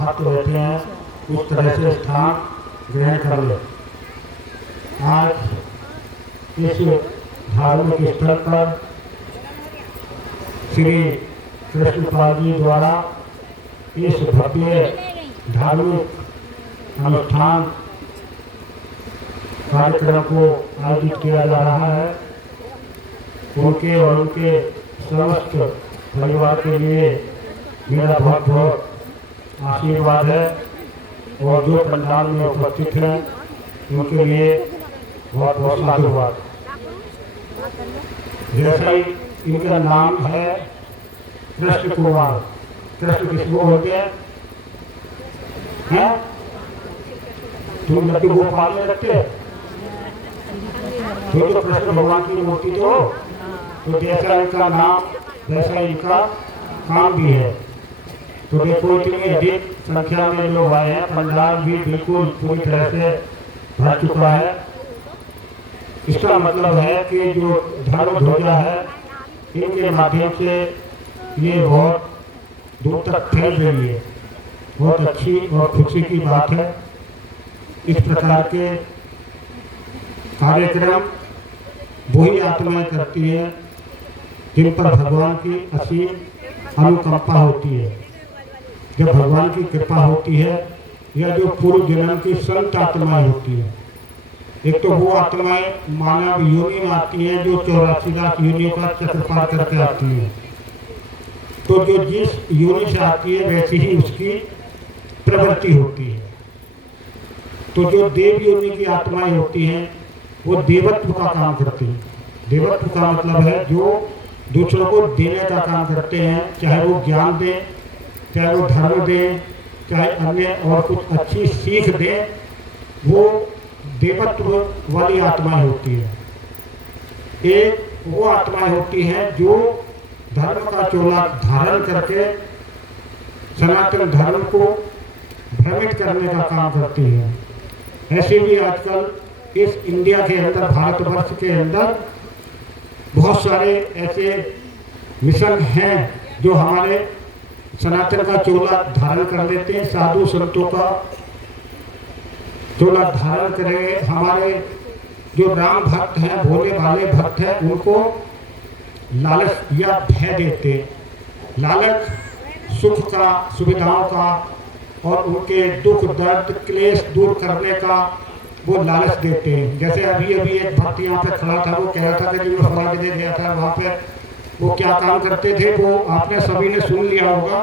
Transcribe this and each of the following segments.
भक्त रहते हैं उस तरह से स्थान ग्रहण कर ले। आज इस धार्मिक स्थल पर श्री कृष्णपाल जी द्वारा इस भव्य धार्मिक अनुष्ठान कार्यक्रम को आयोजित किया जा रहा है। उनके और उनके समस्त परिवार के लिए मेरा बहुत बहुत आशीर्वाद है और जो पंडाल में उपस्थित हैं उनके लिए बहुत बहुत साधुवाद। जैसा ही इनका नाम है कृष्ण कुमार, कृष्ण किसको बोलते हैं? तुम लड्डू गोपाल में रखते हैं तो कृष्ण भगवान की मूर्ति तो जैसा इनका नाम वैसा इनका काम भी है। तो देखो इतनी अधिक संख्या में लोग आए हैं, पंडाल भी बिल्कुल पूरी तरह से भर चुका है। इसका मतलब है कि जो धर्म ध्वजा है इनके माध्यम से ये बहुत दूर तक फैल रही है। बहुत अच्छी और खुशी की बात है। इस प्रकार के कार्यक्रम वही आत्माएं करती है जिन पर भगवान की असीम अनुकंपा होती है। जब भगवान की कृपा होती है या जो पूर्व जन्म की संत आत्माएं होती है। एक तो वो आत्माएं मानव योनि में आती हैं जो 84 लाख योनियों का चक्र पार करके आती हैं। तो जो जिस योनि से आती है वैसी ही उसकी प्रवृत्ति होती है। तो जो देव योनि की आत्माएं होती हैं वो देवत्व का काम करती हैं। देवत्व का मतलब है जो दूसरों को देने का काम करते हैं, चाहे वो ज्ञान दें, चाहे वो धर्म दें, चाहे अन्य और कुछ अच्छी सीख दें, वो देवत्व वाली आत्माएं होती है। एक वो आत्माएं होती हैं जो धर्म का चोला धारण करके सनातन धर्म को भ्रमित करने का काम करती है। ऐसे भी आजकल इस इंडिया के अंदर, भारतवर्ष के अंदर बहुत सारे ऐसे मिशन हैं जो हमारे सनातन का चोला धारण कर लेते हैं, साधु संतों का चोला धारण करें। हमारे जो राम भक्त हैं, भोले भाले भक्त हैं, उनको लालच या भय देते। लालच सुख का, सुविधाओं का और उनके दुख दर्द क्लेश दूर करने का वो लालच देते हैं। जैसे अभी अभी एक भक्त यहाँ पे खड़ा था, वो कह रहा था कि जो फला के दे दिया था वहाँ पे वो क्या काम करते थे, वो आपने सभी ने सुन लिया होगा।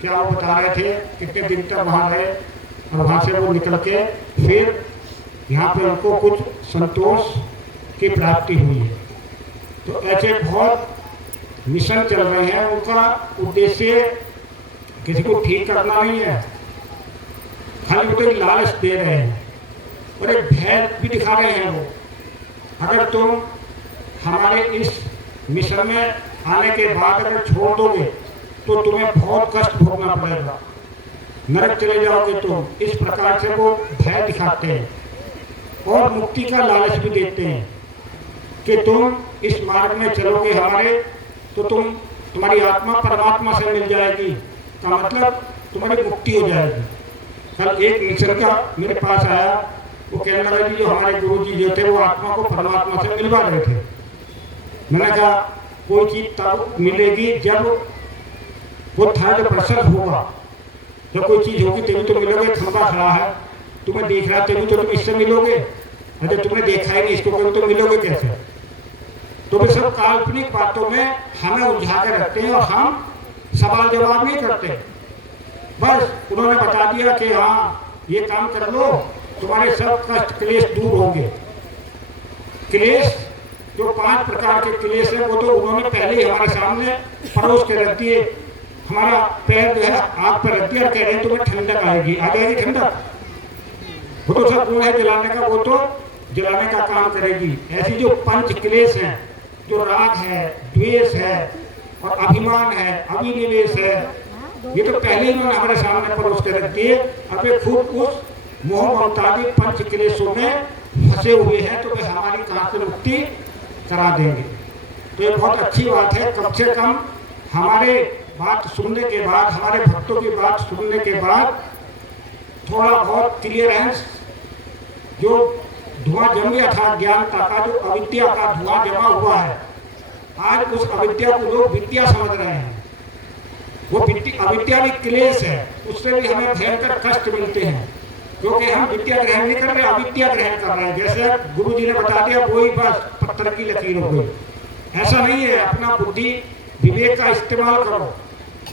क्या वो बता रहे थे कितने दिन तक वहाँ रहे और वहाँ से वो निकल के फिर यहाँ पे उनको कुछ संतोष की प्राप्ति हुई है। तो ऐसे बहुत मिशन चल रहे हैं। उनका उद्देश्य किसी को ठीक करना नहीं है, खाली वो एक लालच दे रहे हैं और एक भय भी दिखा रहे हैं। वो अगर तुम हमारे इस मिशन में आने के बाद अगर छोड़ दोगे तो तुम्हें बहुत कष्ट भोगना पड़ेगा, नरक चले जाओगे तुम। इस प्रकार से वो भय दिखाते हैं और मुक्ति का लालच भी देते हैं कि तुम इस मार्ग में चलोगे हमारे तो तुम्हारी आत्मा परमात्मा से मिल जाएगी, का मतलब तुम्हारी मुक्ति हो जाएगी। कल एक मिशन का मेरे पास आया, वो कहने लगा जी जो हमारे गुरु जी जो थे वो आत्मा को परमात्मा से मिलवा रहे थे। मैंने कहा कोई चीज़ तब मिलेगी जब वो थर्ड पर्सन होगा। जब कोई चीज़ होगी तभी तो मिलोगे। खंबा खड़ा है, तुम्हें देख रहा है तभी तो तुम इससे मिलोगे। अगर तुमने देखा ही नहीं इसको कभी तो मिलोगे कैसे? तो वे सब काल्पनिक बातों में हमें उलझा के रखते हैं और हम सवाल जवाब नहीं करते। बस उन्होंने बता दिया कि हाँ ये काम कर लो, तुम्हारे सब कष्ट क्लेश दूर होंगे। क्लेश जो 5 प्रकार के क्लेश है वो तो उन्होंने पहले ही हमारे सामने परोस के रख दिए। हमारा पैर जो है आग पर रख दिया और कह रहे हैं तुम्हें ठंडक आएगी। आ जाएगी ठंडक? वो तो सब गुण है जलाने का, वो तो जलाने का काम करेगी। ऐसी जो 5 क्लेश हैं, जो राग है, द्वेष है और अभिमान है, अभिनिवेश है, ये तो पहले ही उन्होंने हमारे सामने परोस के रख दिए। अब वे खूब उस मोह ममतादी 5 क्लेशों में फंसे हुए हैं, तो वे हमारी कहाँ से मुक्ति करा देंगे। तो ये बहुत अच्छी बात है। कम से कम हमारे बात सुनने के बाद, हमारे भक्तों की बात सुनने के बाद थोड़ा बहुत क्लियरेंस, जो धुआं जम गया था ज्ञानता का, जो अविद्या का धुआं जमा हुआ है, आज उस अविद्या को लोग विद्या समझ रहे हैं। वो अविद्या भी क्लेश है, उससे भी हमें भयंकर कष्ट मिलते हैं, क्योंकि हम विद्या ग्रहण नहीं कर रहे, अविद्या ग्रहण कर रहे हैं। जैसे गुरु जी ने बता दिया वही बस पत्थर की लकीर हो गई, ऐसा नहीं है। अपना बुद्धि विवेक का इस्तेमाल करो।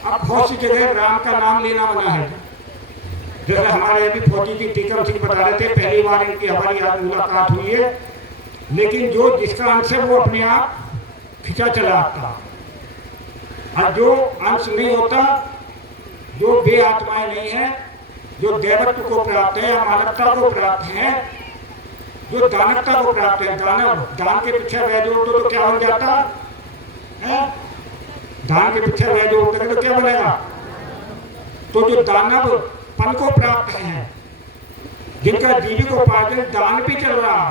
अब बहुत सी जगह राम का नाम लेना मना है। जैसे हमारे अभी फौजी जी टीकम सिंह बता रहे थे, पहली बार इनकी हमारी आज मुलाकात हुई है, लेकिन जो जिसका अंश है वो अपने आप खिंचा चला आता, और जो अंश नहीं होता, जो बे आत्माएं नहीं है, जो देवत्व को प्राप्त है, मानवता को प्राप्त है, जो दानवता को प्राप्त है, दानव दान के पीछे वह जोड़ दो तो क्या बन जाता है? दान के पीछे वह जोड़ देंगे तो क्या बनेगा? तो जो दानव पन को प्राप्त है, जिनका जीविकोपार्जन दान भी चल रहा,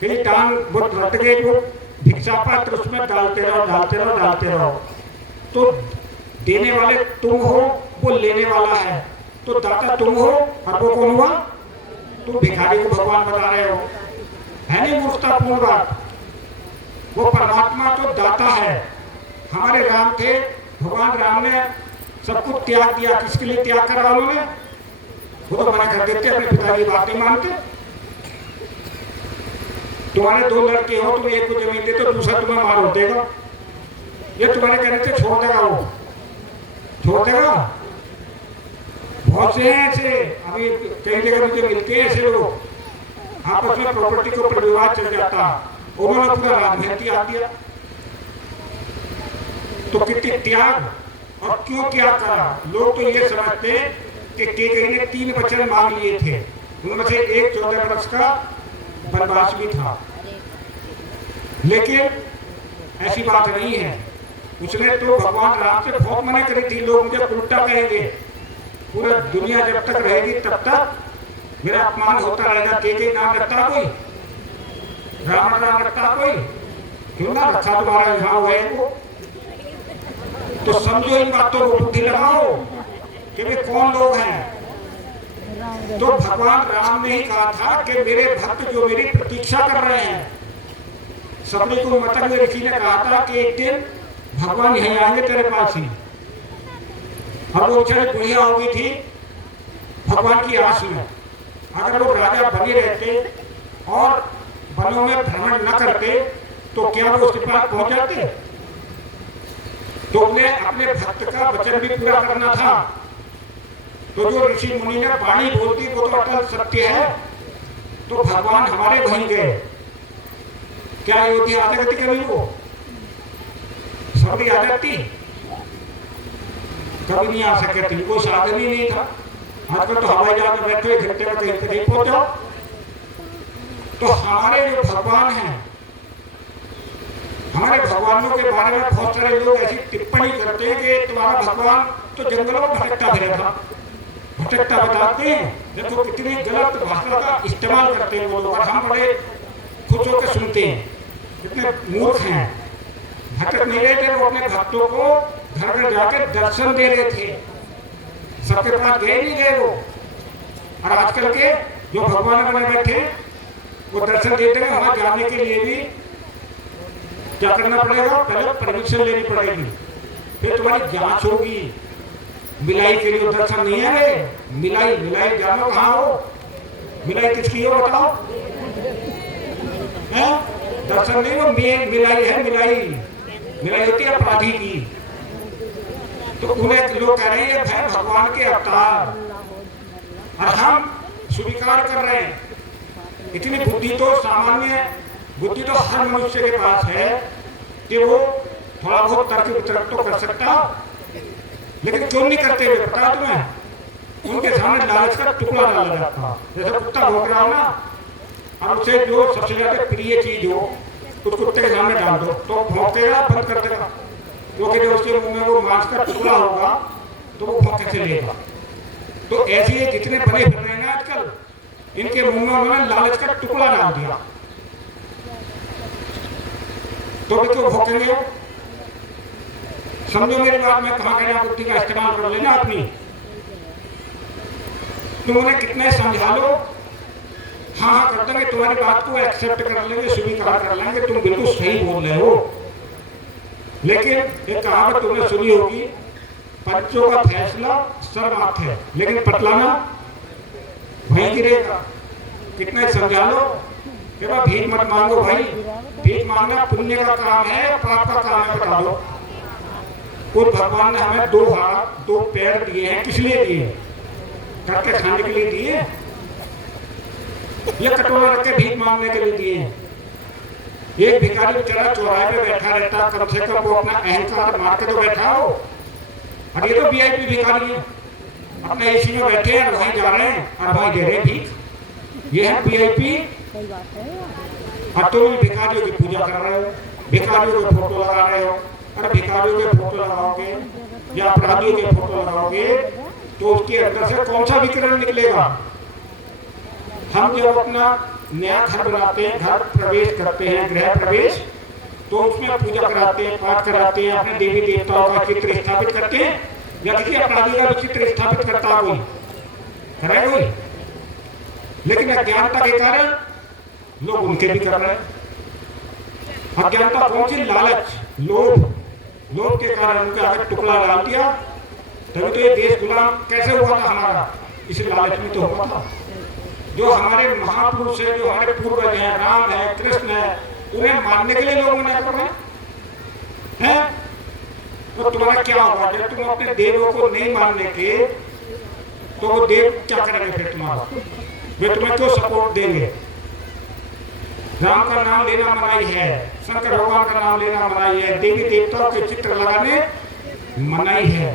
कई दान बहुत घट गए, जो भिक्षा पात्र उसमें डालते रहो डालते रहो डालते रहो, तो देने वाले तुम हो, वो लेने वाला है, तो दाता तुम हो और वो कौन हुआ? तुम भिखारी को भगवान बता रहे हो, है नहीं मूर्खतापूर्ण बात? वो परमात्मा तो दाता है। हमारे राम थे, भगवान राम ने सब कुछ त्याग दिया, किसके लिए त्याग करा उन्होंने? वो तो मना कर देते, अपने पिता की बात नहीं मानते। तुम्हारे दो लड़के हो, तुम एक को जमीन दे तो दूसरा तुम्हें मार देगा, ये तुम्हारे कहने से छोड़ देगा, वो छोड़ देगा। बहुत से हैं ऐसे, अभी कई जगह मुझे मिलते हैं ऐसे लोग, आपस में प्रॉपर्टी को विवाद चल जाता, उन्होंने पूरा राजनीति त्याग दिया। तो कितने त्याग और क्यों त्याग करा? लोग तो ये समझते कि केकई ने 3 वचन मांग लिए थे, उनमें से एक 14 वर्ष का वनवास भी था, लेकिन ऐसी बात नहीं है। उसने तो भगवान राम से बहुत मना करी थी, लोग मुझे उल्टा कहेंगे, पूरा दुनिया जब तक रहेगी तब तक मेरा अपमान होता रहेगा। केकई नाम रखता कोई, राम नाम रखता कोई, क्यों ना रखा? तुम्हारा यहाँ हुआ है वो, तो समझो इन बातों को, बुद्धि लगाओ कि वे कौन लोग हैं। तो भगवान राम ने ही कहा था कि मेरे भक्त जो मेरी प्रतीक्षा कर रहे हैं, सबने को मतंग ऋषि ने कहा था कि एक दिन भगवान यहीं आएंगे तेरे पास ही, और वो बेचारी बुढ़िया हो गई थी भगवान की आस में। अगर वो राजा बने रहते और वनों में भ्रमण न करते तो क्या वो उसके पास पहुंच जाते? तो उन्हें अपने भक्त का वचन भी पूरा करना था। तो जो ऋषि मुनि ने वाणी बोलती वो तो अटल सत्य है, तो भगवान हमारे वहीं गए। क्या अयोध्या आ जाती कभी? वो सभी आ जाती? कभी नहीं आ सके थी, कोई साधन ही नहीं था। आजकल तो हवाई जहाज में बैठे घंटे में कहीं कहीं पहुंचो। तो हमारे जो भगवान हैं, हमारे भगवानों के बारे में बहुत सारे लोग ऐसी टिप्पणी करते हैं कि तुम्हारा भगवान तो जंगलों में भटकता फिरा था, भटकता बताते हैं। देखो कितनी गलत भाषा का इस्तेमाल करते हैं वो लोग, और हम बड़े खुश होकर सुनते हैं। कितने मूर्ख हैं, भटक नहीं रहे थे, वो अपने भक्तों को घर घर जाकर दर्शन दे रहे थे, सबके पास गए नहीं गए वो। और आजकल के जो भगवान बने बैठे वो दर्शन देते हैं, वहां जाने के लिए भी क्या करना पड़ेगा? पहले परमिशन लेनी पड़ेगी, फिर तुम्हारी जांच होगी। मिलाई के लिए दर्शन नहीं है, मिलाई मिलाई जानो कहाँ हो? मिलाई किसकी हो बताओ? है दर्शन नहीं, वो मिलाई है, मिलाई होती है अपराधी की। तो उन्हें लोग कह रहे हैं भाई भगवान के अवतार, और हम स्वीकार कर रहे हैं। इतनी बुद्धि तो सामान्य बुद्धि तो हर मनुष्य के पास है कि वो थोड़ा बहुत तर्क वितर्क तो कर सकता, लेकिन क्यों नहीं करते हुए पता तुम्हें? उनके सामने लालच का टुकड़ा डाला जाता। जैसे कुत्ता भौंक रहा हो ना, और उसे जो सबसे ज्यादा प्रिय चीज हो उस कुत्ते के सामने डाल दो तो भौंकेगा, बंद कर देगा, क्योंकि जो उसके मुंह में वो मांस का टुकड़ा होगा तो वो भौंक कैसे लेगा। तो ऐसे ही जितने बने फिर रहे हैं आजकल, इनके मुंह में उन्होंने लालच का टुकड़ा डाल दिया, तो भी क्यों भौंकेंगे वो? समझो मेरी बात, मैं कहाँ कहना बुद्धि का इस्तेमाल कर लेना अपनी। तुम उन्हें कितना समझा लो, हाँ हाँ कर देंगे, तुम्हारी बात को एक्सेप्ट कर लेंगे, स्वीकार कर लेंगे, तुम बिल्कुल सही बोल रहे हो। लेकिन एक कहावत तुमने सुनी होगी, पंचों का फैसला सर माथे है, लेकिन पटलाना वहीं गिरेगा। कितना समझा लो कि भाई भीख मत मांगो, भाई भीख मांगना पुण्य का काम है, पाप का काम है, बता दो। और भगवान ने हमें 2 हाथ 2 पैर दिए हैं, किस लिए दिए? करके खाने के लिए दिए, ये कटोरा रख के भीख मांगने के लिए दिए। एक भिखारी बेचारा चौराहे पे बैठा रहता, कम से कम वो अपना अहंकार मार के तो बैठा हो। और ये तो वीआईपी भिखारी है, अपने एसी में बैठे हैं, वहीं जा रहे हैं और वहीं दे रहे हैं भीख। ये है वीआईपी। और तुम भिखारियों की पूजा कर रहे हो, भिखारियों के फोटो लगा रहे हो। और भिखारियों के फोटो लगाओगे या अपराधियों के फोटो लगाओगे तो उसके अंदर से कौन सा विकिरण निकलेगा? हम जब अपना नया घर बनाते हैं, घर प्रवेश करते हैं, गृह प्रवेश, तो उसमें पूजा कराते हैं, पाठ कराते हैं, अपने देवी देवताओं का चित्र स्थापित करते हैं, या किसी अपराधी का भी चित्र स्थापित करता कोई करे कोई? लेकिन अज्ञानता के कारण लोग उनके भी कर रहे हैं। अज्ञानता कौन सी? लालच, लोभ। लोभ के कारण उनके आगे टुकड़ा डाल दिया। तभी तो ये देश गुलाम कैसे हुआ था हमारा? इस लालच में तो हुआ था। जो हमारे महापुरुष है, जो हमारे पूर्वज हैं, राम है, कृष्ण है, उन्हें मानने के लिए लोग मना कर रहे हैं। तो तुम्हारा क्या होगा जब तुम अपने देवों को नहीं मानने के? तो वो देव क्या करेंगे फिर तुम्हारा? वे तुम्हें क्यों सपोर्ट देंगे? राम का नाम लेना मनाही है, शंकर भगवान का नाम लेना मनाही है, देवी देवताओं के चित्र लगाने मनाही है।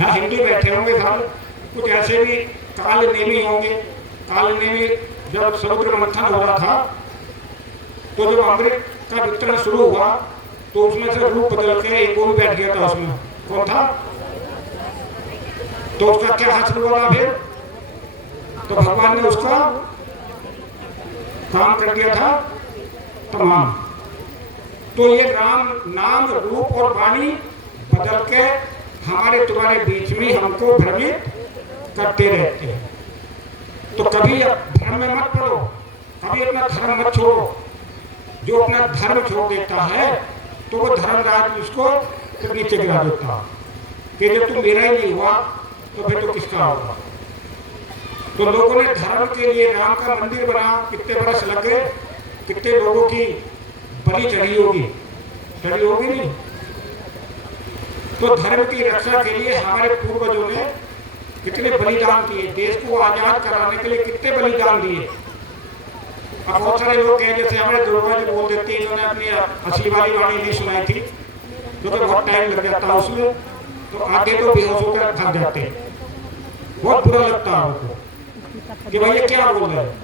यहाँ हिंदू बैठे होंगे सब, कुछ ऐसे भी काल नेमी होंगे। काल नेमी जब समुद्र मंथन हो रहा था, तो जब अमृत का वितरण शुरू हुआ तो उसमें से रूप बदल के एक और बैठ गया था उसमें। कौन था? तो उसका क्या हासिल हुआ फिर? तो भगवान ने उसका काम कर दिया था तमाम। तो ये राम नाम, रूप और वाणी बदल के हमारे तुम्हारे बीच में हमको भ्रमित करते रहते हैं। तो कभी भ्रम में मत पड़ो, कभी अपना धर्म मत छोड़ो। जो अपना धर्म छोड़ देता है तो वो धर्मराज उसको तो नीचे गिरा देता कि जब तू मेरा ही नहीं हुआ तो फिर तो किसका होगा? तो लोगों ने धर्म के लिए राम का मंदिर बना, कितने बरस लग गए, कितने लोगों की बलि चढ़ी होगी? चढ़ी होगी नहीं? तो धर्म की रक्षा के लिए हमारे पूर्वजों ने कितने बलिदान दिए, देश को आजाद कराने के लिए कितने बलिदान दिए। अब बहुत सारे लोग कहें, जैसे हमारे दुर्गा जी बोल देते हैं, इन्होंने अपनी असली वाली वाणी नहीं सुनाई थी, क्योंकि बहुत टाइम लग जाता है उसमें, तो आधे तो बेहोश होकर थक जाते हैं। बहुत बुरा लगता है उनको कि भाई ये क्या बोल रहे हैं।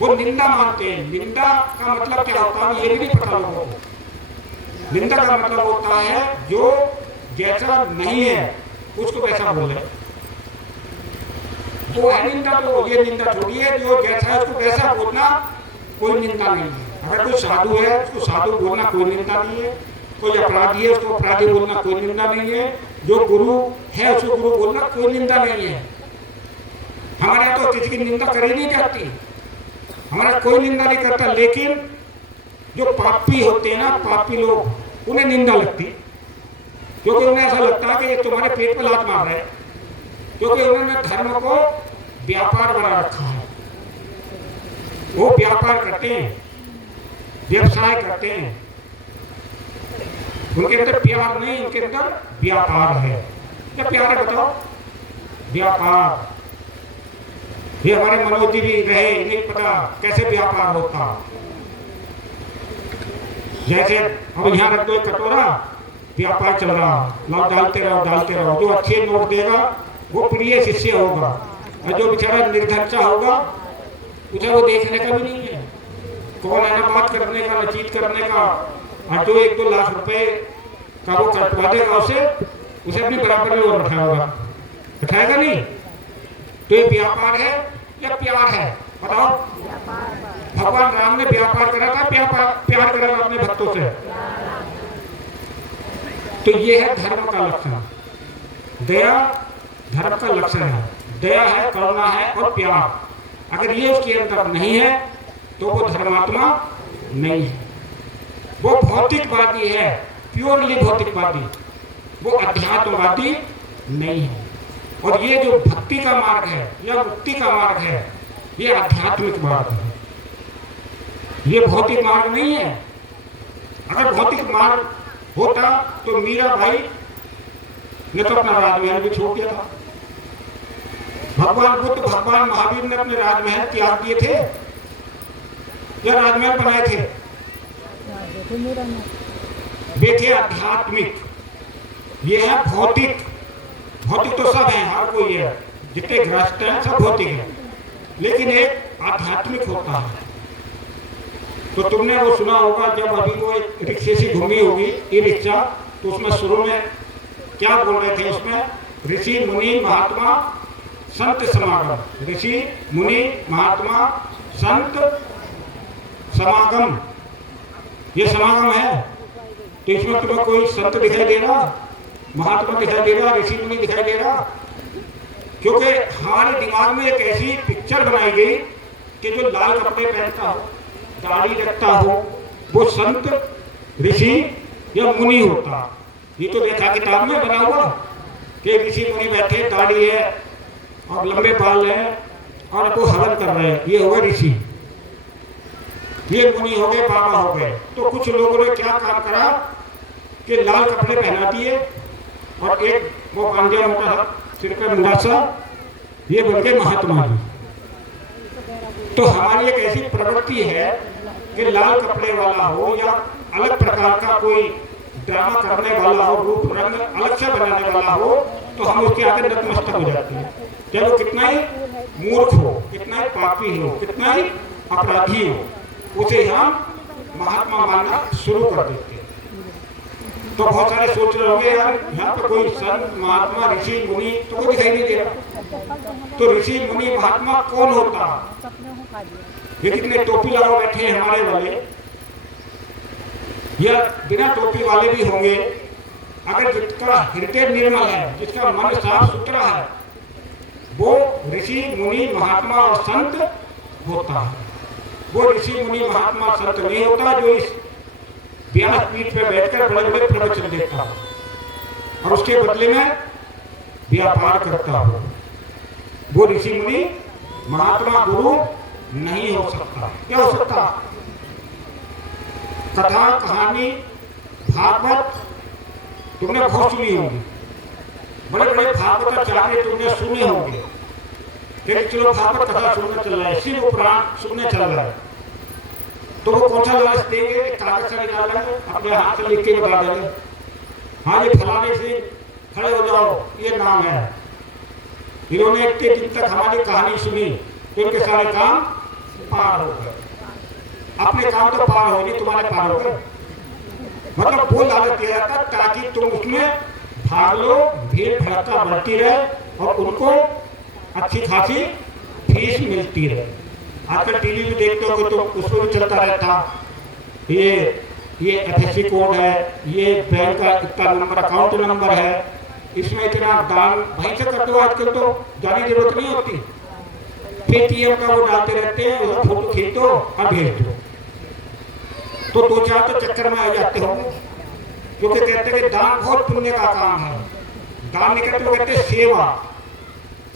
वो निंदा मानते हैं। निंदा का मतलब क्या होता है ये भी नहीं पता लोगों को। निंदा का मतलब होता है जो जैसा नहीं है उसको वैसा बोल रहे। तो है निंदा, तो ये निंदा छोड़िए, जो जैसा है उसको वैसा बोलना कोई निंदा नहीं है। अगर कोई साधु है उसको साधु बोलना कोई निंदा नहीं है, कोई अपराधी है उसको अपराधी बोलना कोई निंदा नहीं है, जो गुरु है उसको गुरु बोलना कोई निंदा नहीं है। हमारे यहाँ तो किसी की निंदा करी नहीं जाती, हमारा कोई निंदा नहीं करता। लेकिन जो पापी होते हैं ना, पापी लोग, उन्हें निंदा लगती, क्योंकि उन्हें ऐसा लगता है कि ये तुम्हारे पेट पर लात मार रहे हैं, क्योंकि उन्होंने धर्म को व्यापार बना रखा है। वो व्यापार करते हैं, व्यवसाय करते हैं। उनके अंदर प्यार नहीं, उनके अंदर व्यापार है। क्या प्यार है बताओ? व्यापार। ये हमारे मनोज जी भी रहे, नहीं पता कैसे व्यापार होता। जैसे अब यहाँ रख दो कटोरा, व्यापार चल रहा, लाओ डालते रहो डालते रहो। जो अच्छे नोट देगा वो प्रिय शिष्य होगा, और जो बेचारा निर्धनचा होगा उसे वो देखने का भी नहीं है। कौन है ना बात करने का, ना चीत करने का। और जो 1-2 लाख रुपए का वो कटवा देगा उसे अपनी बराबर में वो बैठाएगा, बैठाएगा नहीं। तो ये व्यापार है या प्यार है बताओ? भगवान राम ने व्यापार करा था, प्यार करा अपने भक्तों से। तो ये है धर्म का लक्षण। दया, धर्म का लक्षण है। दया है, करुणा है और प्यार। अगर ये उसके अंदर नहीं है तो वो धर्मात्मा नहीं है, वो भौतिकवादी है, प्योरली भौतिकवादी, वो अध्यात्मवादी नहीं है। और ये जो भक्ति का मार्ग है या मुक्ति का मार्ग है, ये आध्यात्मिक मार्ग है, ये भौतिक मार्ग नहीं है। अगर भौतिक मार्ग होता तो मीरा भाई ने तो अपना राजमहल भी छोड़ दिया था। भगवान बुद्ध, भगवान महावीर ने अपने राजमहल त्याग दिए थे या राजमहल बनाए थे? वे थे आध्यात्मिक। ये है भौतिक। भौतिक तो सब है, हर कोई है, जितने गृहस्थ हैं सब भौतिक है, लेकिन एक आध्यात्मिक होता है। तो तुमने वो सुना होगा, जब अभी वो एक रिक्शे से घूमी होगी ई रिक्शा, तो उसमें शुरू में क्या बोल रहे थे? उसमें ऋषि मुनि महात्मा संत समागम, ऋषि मुनि महात्मा संत समागम, ये समागम है। तो इसमें तुम्हें कोई संत दिखाई दे रहा, महात्मा दिखाई दे रहा, ऋषि मुनि दिखाई दे रहा? क्योंकि हमारे दिमाग में एक ऐसी पिक्चर बनाई गई कि जो लाल कपड़े पहनता हो, दाढ़ी रखता हो, वो संत, ऋषि या मुनि होता। ये तो देखा किताब में बना हुआ कि ऋषि मुनि बैठे, दाढ़ी है और लंबे बाल है और वो हवन कर रहे हैं, ये हो गए ऋषि, ये मुनि हो गए, बाबा हो गए। तो कुछ लोगों ने क्या काम करा कि लाल कपड़े पहना दिए और एक वो पांजा मोटा था, सिर पे मुंडासा, ये बन गए महात्मा जी। तो हमारी एक ऐसी प्रवृत्ति है कि लाल कपड़े वाला हो या अलग प्रकार का कोई ड्रामा करने वाला हो, रूप रंग अलग से बनाने वाला हो, तो हम उसके आगे नतमस्तक हो जाते हैं। चाहे वो कितना ही मूर्ख हो, कितना ही पापी हो, कितना ही अपराधी हो, उसे हम महात्मा मानना शुरू कर देते हैं। तो बहुत सारे सोच रहे होंगे, यार यहाँ पे कोई संत महात्मा ऋषि मुनि तो कोई दिखाई नहीं दे रहा। तो ऋषि मुनि महात्मा कौन होता? ये कितने टोपी लगाओ बैठे हैं हमारे वाले, या बिना टोपी वाले भी होंगे। अगर जिसका हृदय निर्मल है, जिसका मन साफ सुथरा है, वो ऋषि मुनि महात्मा और संत होता है। वो ऋषि मुनि महात्मा संत नहीं होता जो इस व्यासपीठ पे बैठकर बड़े बड़े प्रवचन देता हो और उसके बदले में व्यापार करता हो। वो ऋषि मुनि महात्मा गुरु नहीं हो सकता। क्या हो सकता? कथा कहानी भागवत तुमने बहुत सुनी होगी, बड़े बड़े भागवत आचार्य तुमने सुने होंगे। फिर चलो भागवत कथा सुनने चल रहा है, शिव पुराण सुनने चल रहा है, तो वो कौन सा लालच देंगे? कागज से निकालेंगे, अपने हाथ से लिख के बता देंगे, हाँ ये फलाने से खड़े हो जाओ, ये नाम है। इन्होंने इतने दिन तक हमारी कहानी सुनी तो इनके सारे काम पार हो गए। अपने काम तो पार हो नहीं, तुम्हारे पार हो गए। मतलब वो लालच दिया जाता ताकि तुम उसमें भाग लो, भीड़ भड़का बढ़ती रहे और उनको अच्छी खासी फीस मिलती रहे। आजकल टीवी में देखते हो तो उसमें भी चलता रहता, ये FSC कोड है, ये बैंक का इतना नंबर, अकाउंट नंबर है, इसमें इतना दान वहीं से कर दो। आजकल तो जाने की जरूरत नहीं होती, पेटीएम का वो डालते रहते हैं, फोटो खींच दो और भेज दो। तो दो चार तो चक्कर में आ जाते हो, क्योंकि कहते हैं कि दान बहुत पुण्य का काम है। दान नहीं करते, कहते सेवा,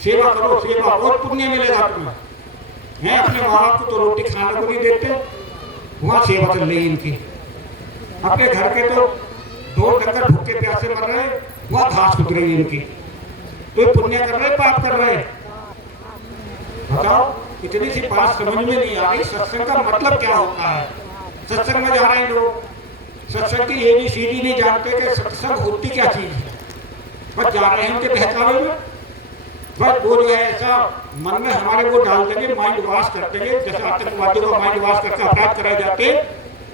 सेवा करो, सेवा बहुत पुण्य मिलेगा तुम्हें। हैं अपने माँ बाप को तो रोटी खाने को नहीं देते, वहाँ सेवा चल रही इनकी। अपने घर के तो दो डंगर भूखे प्यासे मर रहे, वहाँ घास उग रही इनकी। तो ये पुण्य कर रहे, पाप कर रहे? बताओ, इतनी सी बात समझ में नहीं आ रही। सत्संग का मतलब क्या होता है? सत्संग में जा रहे हैं लोग, सत्संग की ABCD नहीं जानते कि सत्संग होती क्या चीज है, बस जा रहे हैं उनके बहकावे में। बस वो जो है ऐसा मन में हमारे वो डाल देंगे, माइंड वॉश कर देंगे। जैसे आतंकवादियों का माइंड वॉश करके अपराध कराए जाते,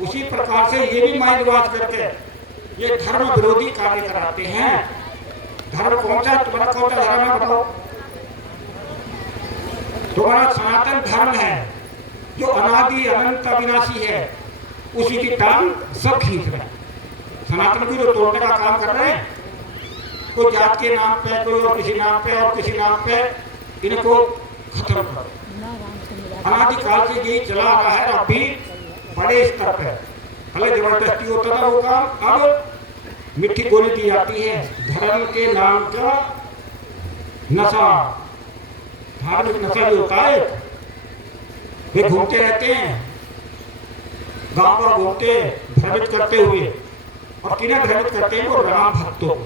उसी प्रकार से ये भी माइंड वॉश करके ये धर्म विरोधी कार्य कराते हैं। धर्म कौन सा? तुम्हारा कौन सा धर्म है बताओ? तुम्हारा सनातन धर्म है जो अनादि अनंत अविनाशी है, उसी की टांग सब खींच रहे हैं। सनातन को जो तोड़ने का काम कर रहे हैं, कोई जात के नाम पे, कोई और किसी नाम पे और किसी नाम पे इनको खत्म करो। अनादिकाल से यही चला आ रहा है, अब भी बड़े स्तर पे। पहले जबरदस्ती होता था वो काम, अब मिट्टी गोली दी जाती है। धर्म के नाम का नशा, धार्मिक नशा जो होता है, वे घूमते रहते हैं गांव गांव घूमते, भ्रमित करते हुए। और किन्हें भ्रमित करते हैं? वो राम भक्तों।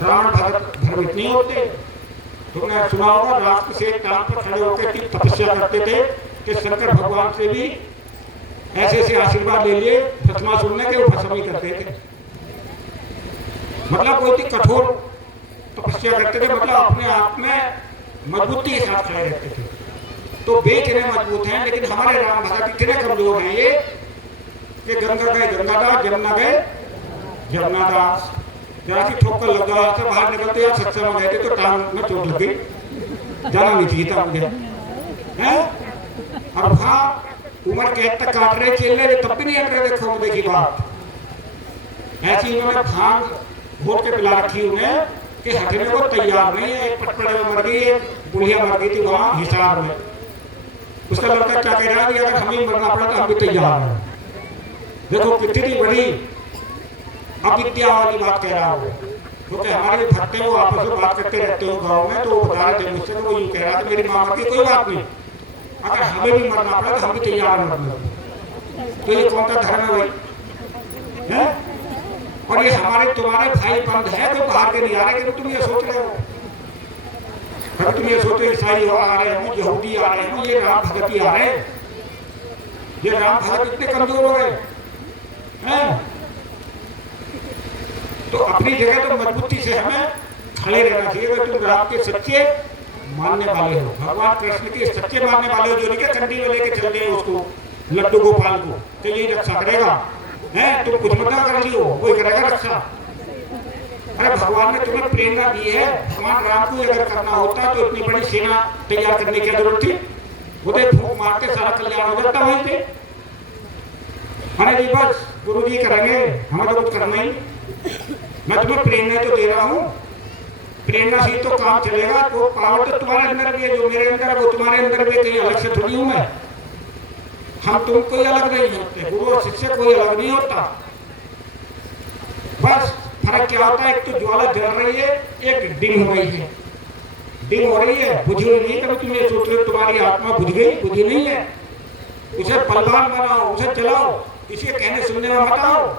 रावण भक्त भ्रमित नहीं होते। तुमने सुना होगा राष्ट्र से एक टांग पर खड़े होकर की तपस्या करते थे कि शंकर भगवान से भी ऐसे ऐसे आशीर्वाद ले लिए, प्रतिमा सुनने के वो भस्म नहीं करते थे। मतलब कोई कठोर तपस्या करते थे, मतलब अपने आप में मजबूती के साथ खड़े रहते थे। तो वे कितने मजबूत हैं, लेकिन हमारे राम भगत कितने कमजोर हैं ये कि गंगा गए गंगादास, जमुना गए जमुनादास। जरा सी ठोकर लग गया से बाहर निकलते या सत्संग में गए थे तो टांग में चोट लग गई, जाना नहीं चाहिए था मुझे, हैं? और वहाँ उम्र के तक काट रहे चल रहे, तब भी नहीं हट रहे। देखो देखी बात ऐसी, इन्होंने भांग घोट के पिला रखी उन्हें कि हटने को तैयार नहीं है। एक पटपड़े में मर गई, एक बुढ़िया मर गई थी वहाँ हिसार में। उसका लड़का क्या कह रहा है कि अगर हमें मरना पड़ा तो हम भी तैयार हैं। देखो कितनी बड़ी अविद्या वाली बात कह रहा हूँ, क्योंकि हमारे भक्त हैं वो आपस में बात करते रहते हो गाँव में, तो वो बता रहे थे मुझसे, तो वो यूँ कह रहा था मेरी माँ मर गई, कोई बात नहीं, अगर हमें भी मरना पड़ा तो हम भी तैयार मरने। तो ये कौन सा धर्म है भाई, है? और ये हमारे तुम्हारे भाई बंद है, तो बाहर के नहीं आ रहे, तुम ये सोच रहे हो। अगर तुम ये सोचो ईसाई आ रहे हो, यहूदी आ रहे हो, ये राम भगत ही आ रहे हैं, ये राम भगत इतने कमजोर हो गए हैं। तो अपनी जगह तो मजबूती से हमें खड़े रहना चाहिए। अगर तुम राम के सच्चे मानने वाले हो, भगवान कृष्ण के सच्चे मानने वाले हो, जो नहीं कि कंडी में लेके चल गए उसको, लड्डू गोपाल को, तो यही रक्षा करेगा, है? तुम कुछ मत कर लियो, वो करेगा रक्षा। अरे भगवान ने तुम्हें प्रेरणा दी है, भगवान राम को अगर करना होता तो इतनी बड़ी सेना तैयार करने की जरूरत थी? उधर फूंक मारते सारा कल्याण हो जाता वहीं पे। अरे जी बस गुरु जी करेंगे, हमें तो कुछ करना ही। मैं तुम्हें प्रेरणा तो दे रहा हूँ, प्रेरणा से तो काम चलेगा। तो पावर तो तुम्हारे अंदर भी है, जो मेरे अंदर है वो तुम्हारे अंदर भी, कहीं अलग से थोड़ी हूँ मैं। हम तुम कोई अलग नहीं होते, गुरु और शिष्य कोई अलग नहीं होता। बस फर्क क्या होता है, एक तो ज्वाला जल रही है, एक डिंग हो रही है। डिंग हो रही है, बुझी हुई नहीं। कभी तुम ये सोच रहे हो तुम्हारी आत्मा बुझ गई, बुझी नहीं है। उसे बलवान बनाओ, उसे चलाओ, किसी के कहने सुनने में मत आओ।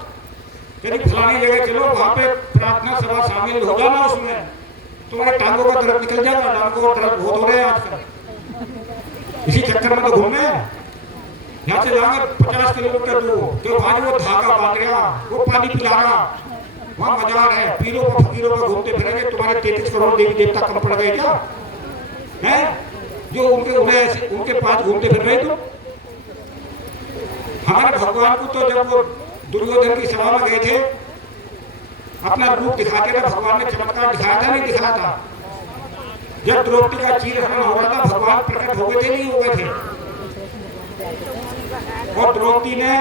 यदि फलानी जगह चलो, वहाँ पे प्रार्थना सभा शामिल हो जाना, उसमें तुम्हारे टांगों का दर्द निकल जाएगा। टांगों का दर्द बहुत हो रहे हैं आजकल, इसी चक्कर में तो घूमे। यहाँ से जाएंगे 50 किलोमीटर दूर, तो आज वो धागा बांध रहा, वो पानी पिला रहा, वहाँ मजार है, पीरों पर फकीरों पर घूमते फिरेंगे। तुम्हारे 33 करोड़ देवी देवता कम पड़ गए क्या, हैं? जो उनके पास घूमते फिर रहे। तो हमारे भगवान को तो जब वो दुर्योधन की सभा में गए थे, अपना रूप दिखाते थे, भगवान ने चमत्कार दिखाया था नहीं दिखाया था? जब द्रौपदी का चीरहरण हो रहा था, भगवान प्रकट हो गए थे नहीं हो गए थे? और द्रौपदी ने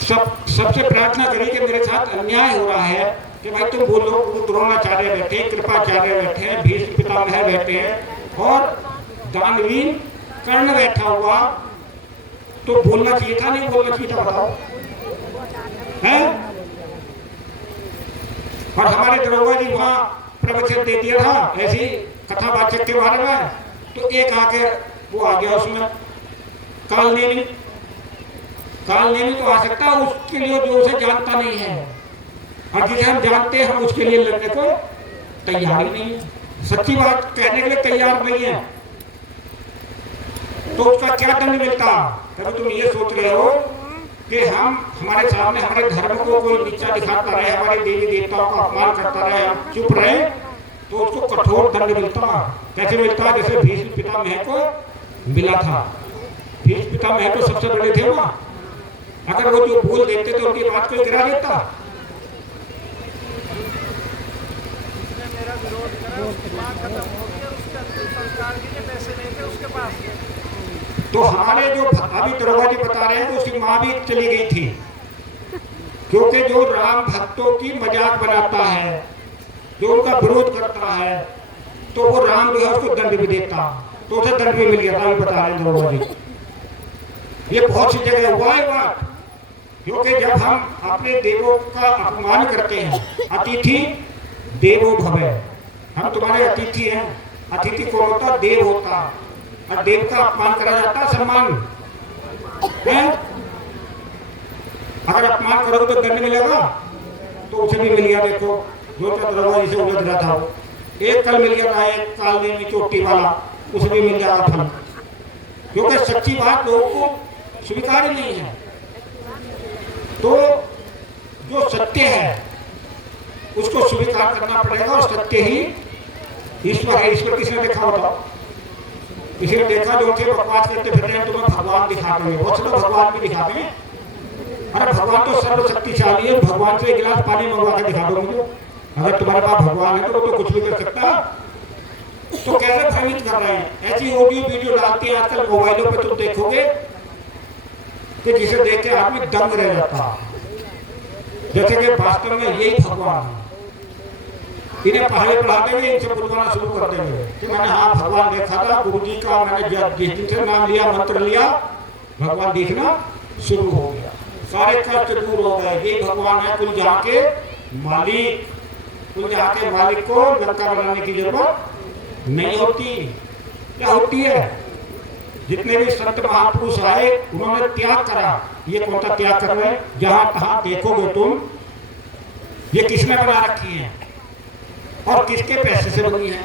सबसे प्रार्थना करी कि मेरे साथ अन्याय हो रहा है, कि भाई तुम बोलो। द्रोणाचार्य बैठे, कृपाचार्य बैठे हैं, भीष्म पितामह बैठे हैं, और दानवीर कर्ण बैठा हुआ, तो बोलना चाहिए था नहीं बोलना चाहिए था? बताओ, हैं? और हमारे दरोगा जी वहाँ प्रवचन दे दिया था ऐसी कथावाचक के बारे में, तो एक आके वो आ गया उसमें कालनेमी तो आ सकता है उसके लिए जो उसे जानता नहीं है, और जिसे हम जानते हैं हम उसके लिए लड़ने को तैयार ही नहीं है, सच्ची बात कहने के लिए तैयार नहीं है। तो उसका क्या दंड मिलता? तभी तुम ये सोच रहे हो कि हम हमारे सामने हमारे धर्म को कोई नीचा दिखाता रहे, हमारे देवी देवताओं का अपमान करता रहे, हम चुप रहे, तो उसको कठोर दंड मिलता। कैसे मिलता? जैसे भीष्म पितामह को मिला था। भीष्म पितामह तो सबसे बड़े थे वहाँ, अगर वो जो बोल देते तो उनकी बात को गिरा देता। तो हमारे जो अभी दरोगा जी बता रहे हैं, तो उसकी माँ भी चली गई थी, क्योंकि जो राम भक्तों की मजाक बनाता है, जो उनका विरोध करता है, तो वो राम जो है उसको दंड भी देता, तो उसे दंड भी मिल गया था। अभी बता रहे हैं जी, ये बहुत सी जगह हुआ है बात। क्योंकि जब हम अपने देवों का अपमान करते हैं, अतिथि देवो भव, हम तुम्हारे अतिथि हैं। अतिथि कौन होता? देव होता। और देव का अपमान करा जाता, सम्मान है। अगर अपमान करोगे तो दंड मिलेगा, तो उसे भी मिल गया। देखो जो चंद्रमा जिसे उलझ रहा था, एक कल मिल गया था, एक काले में चोटी वाला, उसे भी मिल जाएगा फल। क्योंकि सच्ची बात लोगों को स्वीकार ही नहीं है। तो जो सत्य है उसको स्वीकार करना पड़ेगा, और सत्य ही ईश्वर है। ईश्वर किसने देखा होता? किसी ने देखा जो थे बकवास करते फिर रहे हैं तुम्हें भगवान दिखा देंगे, बहुत से लोग भगवान भी दिखा देंगे। अरे भगवान तो सर्वशक्तिशाली है, भगवान से एक गिलास पानी मंगवा के दिखा दो मुझे। अगर तुम्हारे पास भगवान है तो कुछ भी कर सकता। तो कैसे भ्रमित कर रहे हैं? ऐसी ऑडियो वीडियो डालते हैं आजकल मोबाइलों पे, तुम देखोगे कि जिसे देख के आदमी दंग रह जाता, जैसे कि वास्तव में यही भगवान है। इन्हें पढ़ाई पढ़ा देंगे, इनसे बुलवाना शुरू कर देंगे कि मैंने हाँ भगवान देखा था, गुरु जी का मैंने जिस दिन से नाम लिया, मंत्र लिया, भगवान दिखना शुरू हो गया, सारे कष्ट दूर हो गए। ये भगवान है कुल जहाँ के मालिक। कुल जहाँ के मालिक को लंका बनाने की जरूरत नहीं होती। क्या होती है? जितने भी संत महापुरुष आए उन्होंने त्याग करा। ये कौन सा त्याग कर रहे हैं? जहां तहां देखोगे तुम, ये किसने बना रखी है और किसके पैसे से बनी है?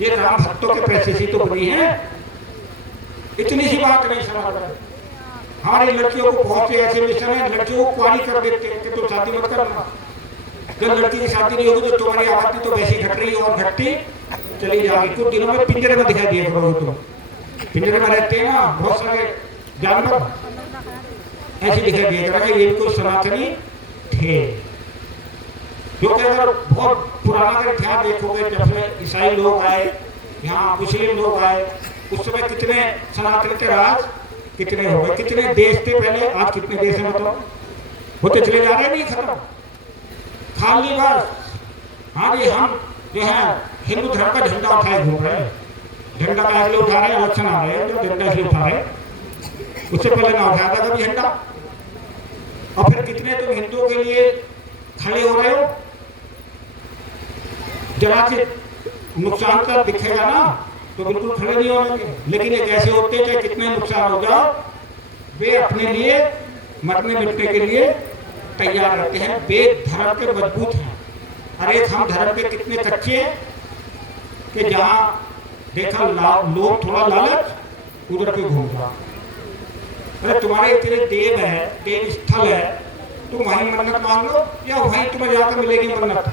ये राम भक्तों के पैसे से तो बनी है। इतनी सी बात नहीं समझ रहे। हमारी लड़कियों को बहुत से ऐसे मिशन है, लड़कियों को कुंवारी कर देते हैं कि तुम शादी मत करना। जब लड़की की शादी नहीं होगी तो तुम्हारी आबादी तो वैसी घट रही है और घटती चली जाएगी। कुछ दिनों में पिंजरे में दिखाई दिया करोगे तुम। पिंजरे में रहते हैं ना बहुत सारे जानवर, ऐसे दिखाई दिया करेगा ये भी कोई सनातनी थे। क्योंकि अगर बहुत पुराना का इतिहास देखोगे, जब से ईसाई लोग आए यहाँ, मुस्लिम लोग आए, उस समय कितने सनातनी के राज कितने हो गए, कितने देश थे पहले, आज कितने देश हैं बताओ? होते चले जा रहे, नहीं खत्म। खाली बस हाँ जी, हम जो है हिंदू धर्म का झंडा उठाए घूम रहे हैं। झंडा का अगले उठा रहे हैं, इलेक्शन आ रहे हैं जो झंडा इसलिए उठा रहे हैं, उससे पहले ना उठाया था कभी झंडा। और फिर कितने तुम हिंदुओं के लिए खड़े हो रहे हो? जरा से नुकसान का दिखेगा ना तो बिल्कुल खड़े नहीं होंगे। लेकिन एक ऐसे होते हैं चाहे कितने नुकसान हो जाओ, वे अपने लिए मरने मिटने के लिए तैयार रहते हैं। वे धर्म के मजबूत हैं। अरे हम धर्म के कितने कच्चे हैं कि जहाँ देखा लोग थोड़ा लालच उधर के घूम रहा। अरे तुम्हारे इतने देव है, देव स्थल है, तुम वहीं मन्नत मांग लो या वहीं तुम्हें जाकर मिलेगी मन्नत।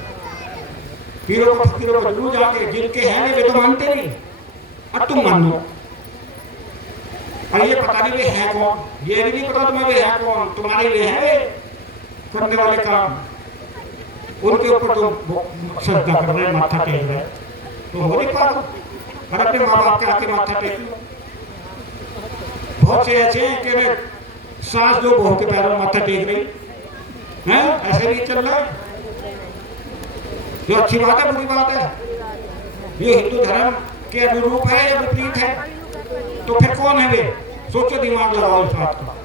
पीरों को फकीरों को जरूर जाके, जिनके हैं वे तो मानते नहीं, अब तुम मान लो। और ये पता नहीं वे हैं कौन, ये भी नहीं पता तुम्हें वे हैं कौन, तुम्हारे वे हैं करने वाले काम, उनके ऊपर तुम सजदा कर रहे, माथा टेक रहे, तो हो नहीं पा रहा। और अपने माँ बाप के आके माथा टेक लो। बहुत से ऐसे हैं कि सास जो बहू के पैरों में माथा टेक रही है, ऐसे नहीं चल रहा है। जो अच्छी बात है बुरी बात है, ये हिंदू धर्म के अनुरूप है या विपरीत है? तो फिर कौन है वे? सोचो, दिमाग लगाओ इस बात का।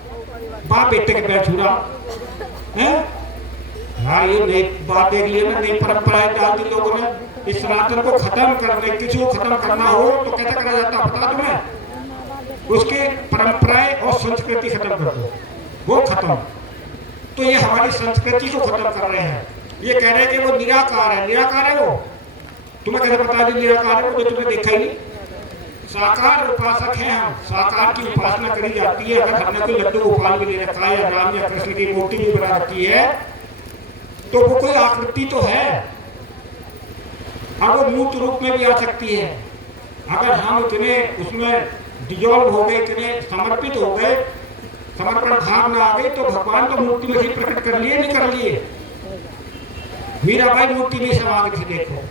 बाप बेटे के पैर छूरा है। हाँ, ये नई बात देख लिया ना, नई परंपराएं डाल दी लोगों ने। इस सनातन को खत्म करने, किसी को खत्म करना हो तो कैसे करा जाता पता तुम्हें? उसकी परंपराएं और संस्कृति खत्म कर दो, वो खत्म। तो ये हमारी संस्कृति को खत्म कर रहे हैं। ये कह रहे हैं कि वो निराकार है। निराकार है वो? तुम्हें कैसे पता नहीं निराकार है? वो जो तुमने देखा ही नहीं। साकार उपासक हैं हम, साकार की उपासना करी जाती है। अगर हमने कोई लड्डू गोपाल भी ले रखा है या राम या कृष्ण की मूर्ति भी बना रखी है तो वो कोई आकृति तो है, और वो मूर्त रूप में भी आ सकती है। अगर हम इतने उसमें डिजॉल्व हो गए, इतने समर्पित हो गए, समर्पण भावना आ गई, तो भगवान तो मूर्ति में ही प्रकट कर लिए, नहीं कर लिए? मीराबाई मूर्ति में समा गई थी, देखो।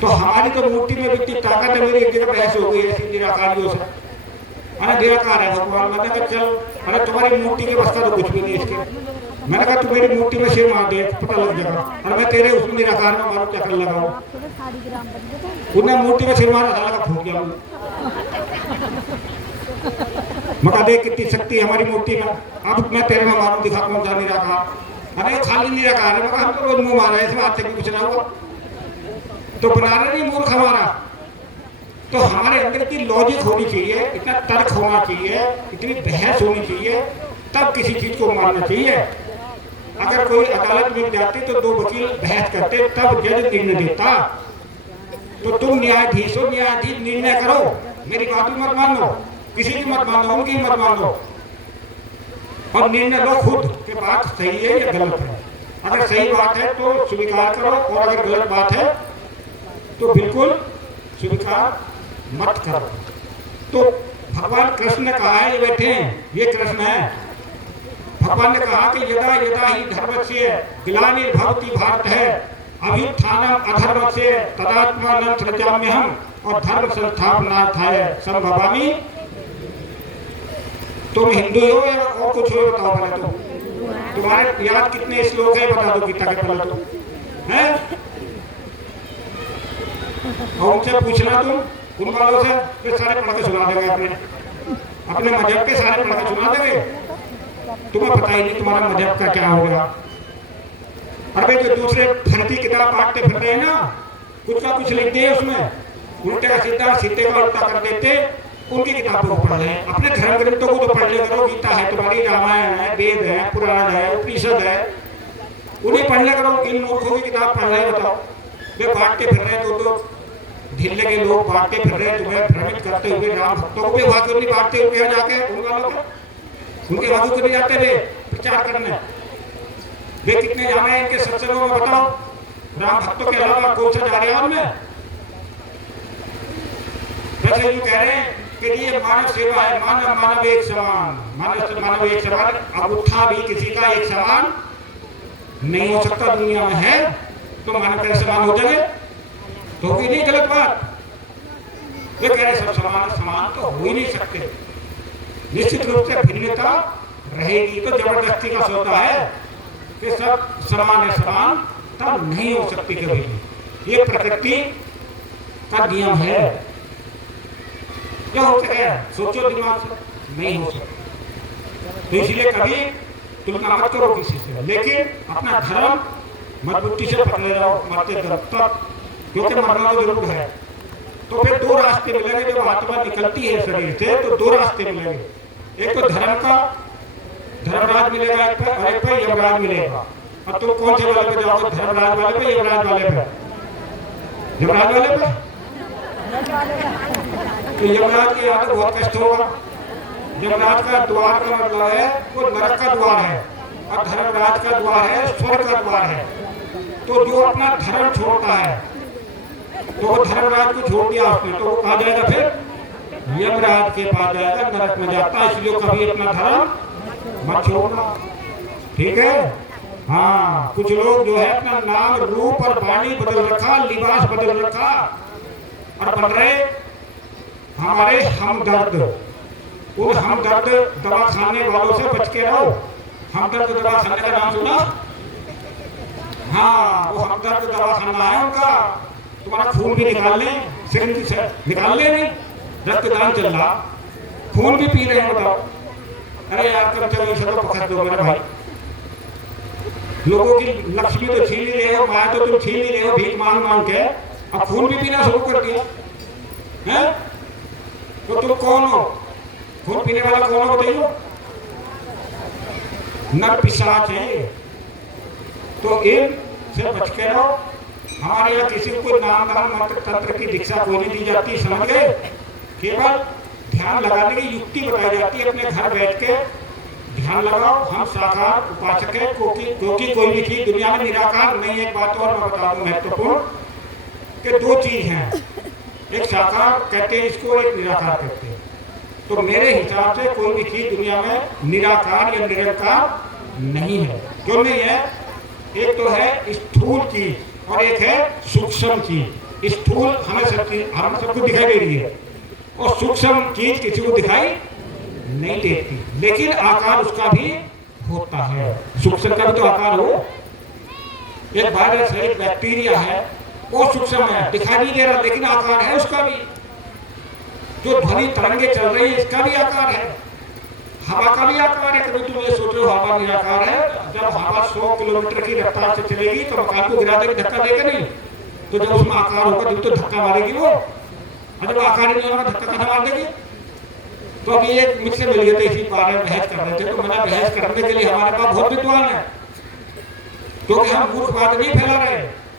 तो हमारी तो मूर्ति में इतनी ताकत है। मेरी एक जगह बहस हो गई ऐसी निराकारियों से। अरे निराकार है भगवान, मैंने कहा चल, अरे तुम्हारी मूर्ति के बस का तो कुछ भी नहीं इसके। मैंने कहा तू मेरी मूर्ति में सिर मार दे, पता लग जाएगा, और मैं तेरे उसमें निराकार में मारू, चक्कर लगाऊं। उन्हें मूर्ति में सिर मारा, साला का फूट गया। मैं कहा देख कितनी शक्ति है हमारी मूर्ति में, अब मैं तेरे में मारूं, दिखा कौन सा निराकार। अरे खाली निराकार है। मैं कहा हम तो रोज मुंह मारा है, इसमें आज तक कुछ ना हुआ, तो बनाना नहीं मूर्ख हमारा। तो हमारे अंदर की लॉजिक होनी चाहिए, इतना तर्क होना चाहिए, इतनी बहस होनी चाहिए, तब किसी चीज को मानना चाहिए। अगर कोई अदालत में जाती तो दो वकील बहस करते, तब जज निर्णय देता। तो तुम न्यायाधीश हो, न्यायाधीश निर्णय करो, मेरी बात मत मान लो, किसी की मत मान लो, उनकी मत मान लो, और निर्णय लो खुद कि बात सही है या गलत है। अगर सही बात है तो स्वीकार करो, और अगर गलत बात है तो बिल्कुल स्वीकार मत करो। तो भगवान कृष्ण ने कहा है, ये बैठे हैं, ये कृष्ण है। भगवान ने कहा कि यदा यदा ही धर्मस्य ग्लानिर्भवति भारत है अभ्युत्थानम अधर्मस्य तदात्मानं सृजाम्यहम्, और धर्म संस्थापनार्थाय संभवामि। तुम हिंदू हो या और कुछ हो बताओ पहले तो। तुम्हारे याद कितने श्लोक है बता दो गीता के पहले तो हैं। और उनसे पूछना तुम उन वालों से, वे सारे पढ़ के सुना देंगे, अपने मजहब के सारे पढ़ के सुना देंगे। तुम्हें पता ही नहीं तुम्हारा मजहब का क्या हो गया। अरे जो दूसरे फर्जी किताब बांटते फिर रहे हैं ना, कुछ का कुछ लिखते हैं उसमें, उल्टे का सीधा सीधे का उल्टा कर देते, उनकी किताबों को पढ़ रहे हैं। अपने धर्म ग्रंथों को तो पढ़ लिया करो, गीता है तुम्हारी, रामायण है, वेद है, पुराण है, उपनिषद है, उन्हें पढ़ लिया करो। इन मूर्खों की किताब पढ़ रहे बताओ। वे बांटते फिर रहे, दो ढिल्ले के लोग बांटते फिर रहे, तुम्हें भ्रमित करते हुए। राम भक्तों को भी वहां क्यों नहीं बांटते हुए जाके, उन वालों को उनके बाजू को नहीं जाते वे प्रचार करने। वे कितने जाने हैं इनके सत्संगों में बताओ, राम भक्तों के अलावा कौन सा जा रहे हैं उनमें। वैसे यूं कह रहे हैं कि ये मानव सेवा है, मानव मानव एक समान, मानव मानव एक समान, अंगूठा भी किसी का एक समान नहीं हो सकता दुनिया में है, तो मानव कैसे समान हो जाए, तो होगी नहीं गलत बात। वे कह रहे सब समान, समान तो हो ही नहीं सकते, निश्चित रूप से भिन्नता रहेगी। तो जबरदस्ती का सौदा है कि सब समान है, समान तब नहीं हो सकती कभी। ये प्रकृति का नियम है, क्या हो सके सोचो दिमाग से, नहीं हो सकता। तो इसलिए कभी तुलना मत करो किसी से, लेकिन अपना धर्म मजबूती से पकड़े रहो मरते दम तक, क्योंकि मरना तो जरूर है। तो फिर दो रास्ते मिलेंगे, जब आत्मा निकलती है शरीर से तो दो रास्ते मिलेंगे, एक तो धर्म का धर्मराज मिलेगा, एक पे यमराज मिलेगा। और तुम कौन से वाले पे जाओगे, धर्मराज वाले पे, यमराज वाले पे? यमराज वाले पे। तो यमराज के यहाँ तो बहुत कष्ट होगा। यमराज का द्वार का मतलब है वो नरक का द्वार है, और धर्मराज का द्वार है स्वर्ग का द्वार है। तो जो अपना धर्म छोड़ता है, तो वो धर्मराज को छोड़ दिया उसने, तो वो कहा जाएगा फिर यमराज के पास जाएगा, नरक में जाता। इसलिए कभी अपना धर्म मत छोड़ना, ठीक है। हाँ, कुछ लोग जो है अपना नाम रूप और वाणी बदल रखा, लिबास बदल रखा, और बन रहे हमारे हमदर्द। उन हमदर्द दवा खाने वालों से बच के रहो। हमदर्द दवा खाने का नाम सुना? हाँ, वो हमदर्द दवा खाना है उनका। तुम्हारा खून भी निकाल लें, सिरिंज से निकाल ले, नहीं रक्तदान चल रहा, खून भी पी रहे हैं, बताओ। अरे यार तुम चलो इसे तो पकड़ दो मेरे भाई, लोगों की लक्ष्मी तो छीन ही रहे हो, माया तो तुम छीन ही रहे हो भीख मांग मांग के, अब खून भी पीना शुरू कर दिया है। तो तुम कौन हो? खून पीने वाला कौन हो बताइए? नर पिशाच है। तो इन से बच के रहो। हमारे यहाँ किसी को नाम दान मंत्र तंत्र की दीक्षा कोई नहीं दी जाती, समझ गए? केवल ध्यान लगाने की युक्ति बताई जाती है। अपने घर बैठ के ध्यान लगाओ, हम साकार उपासक है, क्योंकि कोई भी चीज दुनिया में निराकार नहीं है। एक बात और मैं बता दूं महत्वपूर्ण, कि दो चीज हैं, एक साकार कहते हैं इसको, एक निराकार कहते हैं। तो मेरे हिसाब से कोई भी चीज दुनिया में निराकार या निरंकार नहीं है। क्यों नहीं है? एक तो है स्थूल चीज और एक है सूक्ष्म चीज। स्थूल हमें सबको दिखाई दे रही है, और सूक्ष्म चीज किसी को दिखाई नहीं देती, लेकिन आकार उसका भी होता है। सूक्ष्म का भी तो आकार हो। एक वायरस है, एक बैक्टीरिया है, वो सूक्ष्म है, दिखाई नहीं दे रहा, लेकिन आकार है उसका भी। जो ध्वनि तरंगे चल रही है, इसका भी आकार है। हवा का भी आकार है। कभी तुम ये सोचो हवा निराकार है, जब हवा 100 किलोमीटर की रफ्तार से चलेगी तो मकान को गिरा देगी, धक्का देगा नहीं। तो जब उसमें आकार होगा तब तो धक्का मारेगी वो, और जब आकार ही नहीं होगा धक्का कहाँ मार देगी। तो अभी एक मुझसे मिल गए थे, इसी बारे में बहस कर रहे थे। तो मैंने बहस करने के लिए हमारे पास बहुत विद्वान है, क्योंकि हम मूर्ख बात नहीं फैला रहे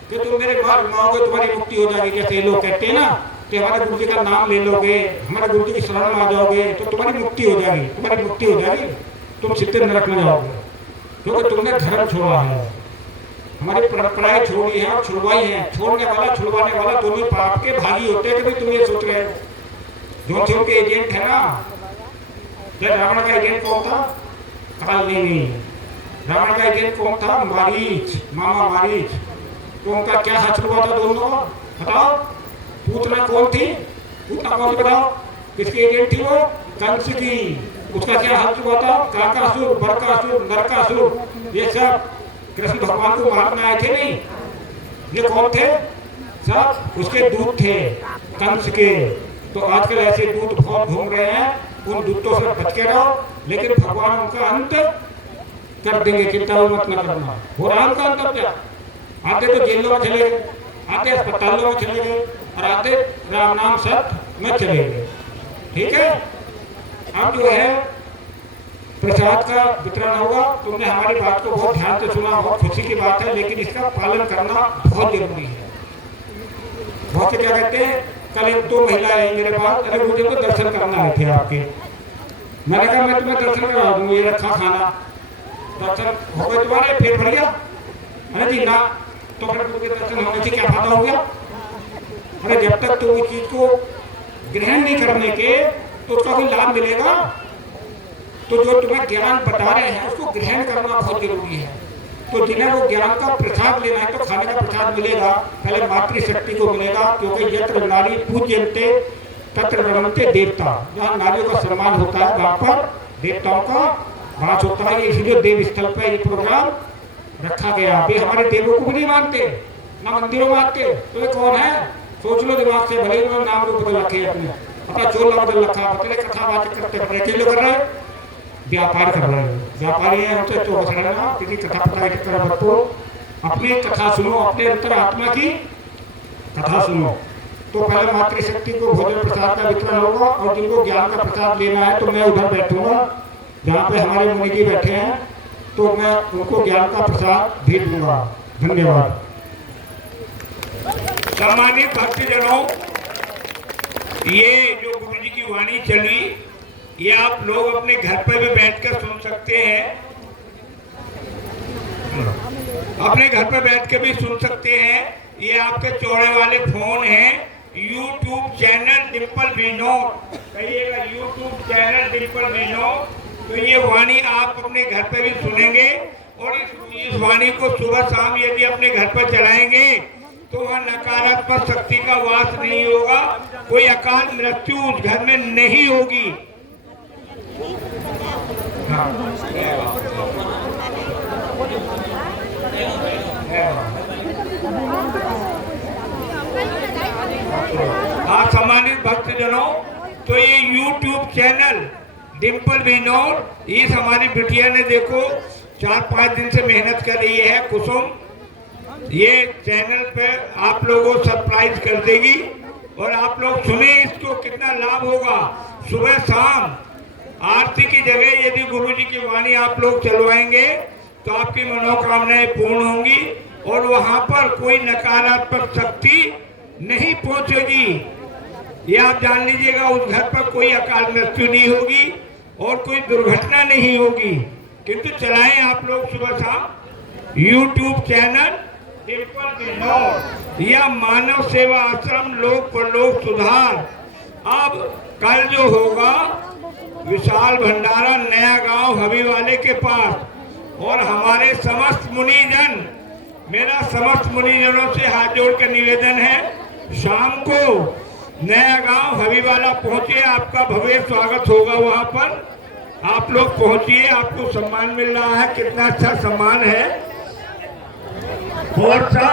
कि तुम मेरे मार माओगे तुम्हारी मुक्ति हो जाएगी। जैसे लोग कहते हैं ना कि हमारे गुरु जी का नाम ले लोगे, हमारे गुरु जी की शरण में आ जाओगे तो तुम्हारी मुक्ति हो जाएगी, तुम्हारी मुक्ति हो जाएगी, तुम सीधे नरक में जाओगे, क्योंकि तुमने धर्म छोड़ा है, हमारी परंपराएं छोड़ी है, छुड़वाई है। छोड़ने वाला छुड़वाने वाला दोनों पाप के भागी होते हैं। कभी तुम ये सोच रहे हो जो थे उनके एजेंट है ना। रावण का एजेंट कौन था? काल नहीं। रावण का एजेंट कौन था? मारीच, मामा मारीच। तो उनका क्या हाथ हुआ था दोनों का? बताओ। पूतना कौन थी? पूतना कौन थी बताओ? किसकी एजेंट थी वो? कंस की। उसका क्या हाथ हुआ था? काकासुर, बरकासुर, नरकासुर, ये सब कृष्ण भगवान को मारने आए थे नहीं। ये कौन थे? सब उसके दूत थे, कंस के। तो आजकल ऐसे दूत बहुत घूम रहे हैं, उन दूतों से बच के रहो, लेकिन भगवान उनका अंत कर देंगे, चिंता मत न करना। हो रहा उनका अंत अब क्या? आधे तो जेलों में चले गए, आधे अस्पतालों में चले गए, और आधे राम नाम सत्य में चले गए। ठीक है। अब जो है प्रसाद का वितरण होगा। तुमने हमारी बात को बहुत ध्यान से सुना, बहुत खुशी की बात है, लेकिन इसका पालन करना बहुत जरूरी है। बहुत से क्या कहते हैं, कल एक दो महिलाएं आई मेरे पास, अरे मुझे तो दर्शन करना आए थे आपके। मैंने कहा मैं तुम्हें दर्शन करा दूँ, ये रखा खाना, दर्शन हो गए तुम्हारे, फिर बढ़ गया? अरे जी ना। तो फिर तुम्हें दर्शन होने से क्या फायदा हो गया? अरे जब तक तुम इस चीज को ग्रहण नहीं करने के तो उसका कोई लाभ मिलेगा? तो जो तुम्हें ज्ञान बता रहे हैं उसको ग्रहण करना बहुत जरूरी है। तो जिन्हें वो ज्ञान का प्रसाद लेना है तो खाने का प्रसाद मिलेगा, पहले मातृशक्ति को मिलेगा, क्योंकि यत्र नारी पूज्यन्ते तत्र रमन्ते देवता। जहाँ नारियों का सम्मान होता है वहाँ पर देवताओं का वास होता है। इसलिए देव स्थल पर ये प्रोग्राम रखा गया। अभी हमारे देवों को भी नहीं मानते, ना मंदिरों में आते। तो ये कौन है? सोच लो दिमाग से, भले उन्होंने नाम रूप बदल रखे अपने, अपना चोला बदल रखा, बदले कथा बात करते हैं, कर रहे हैं, व्यापार कर रहे हैं। व्यापारी है उनसे तो बस रहना, किसी कथा पता कर मत करो, अपनी कथा सुनो, अपने अंतर आत्मा की कथा सुनो। तो पहले मातृशक्ति को भोजन प्रसाद का वितरण होगा, और जिनको ज्ञान का प्रसाद लेना है तो मैं उधर बैठूंगा जहाँ पे हमारे मुनि जी बैठे हैं, तो मैं उनको ज्ञान का प्रसाद भेज दूंगा। धन्यवाद। सम्मानित भक्तजनों, ये जो गुरु जी की वाणी चली, ये आप लोग अपने घर पर भी बैठकर सुन सकते हैं, अपने घर पर बैठ के भी सुन सकते हैं। ये आपके चौड़े वाले फोन हैं। YouTube चैनल डिम्पल विनोद, कहिएगा YouTube चैनल डिम्पल विनोद। तो ये वाणी आप अपने घर पर भी सुनेंगे, और इस वाणी को सुबह शाम यदि अपने घर पर चलाएंगे तो वहाँ नकारात्मक शक्ति का वास नहीं होगा, कोई अकाल मृत्यु उस घर में नहीं होगी। हाँ सम्मानित भक्तजनों, तो ये YouTube चैनल डिम्पल विनोद, इस हमारी बिटिया ने देखो 4-5 दिन से मेहनत कर रही है, कुसुम। ये चैनल पे आप लोगों को सरप्राइज कर देगी, और आप लोग सुने इसको, कितना लाभ होगा। सुबह शाम आरती की जगह यदि गुरु जी की वाणी आप लोग चलवाएंगे तो आपकी मनोकामनाएं पूर्ण होंगी, और वहां पर कोई नकारात्मक शक्ति नहीं पहुंचेगी। ये आप जान लीजिएगा, उस घर पर कोई अकाल मृत्यु नहीं होगी और कोई दुर्घटना नहीं होगी। किंतु चलाएं आप लोग सुबह शाम YouTube चैनल डिम्पल विनोद, या मानव सेवा आश्रम लोक परलोक सुधार। अब कल जो होगा विशाल भंडारा नया गांव हबी वाले के पास, और हमारे समस्त मुनिजन, मेरा समस्त मुनिजनों से हाथ जोड़कर निवेदन है, शाम को नया गांव हबी वाला पहुंचे, आपका भव्य स्वागत होगा वहां पर। आप लोग पहुंचिए, आपको सम्मान मिल रहा है, कितना अच्छा सम्मान है। और साहब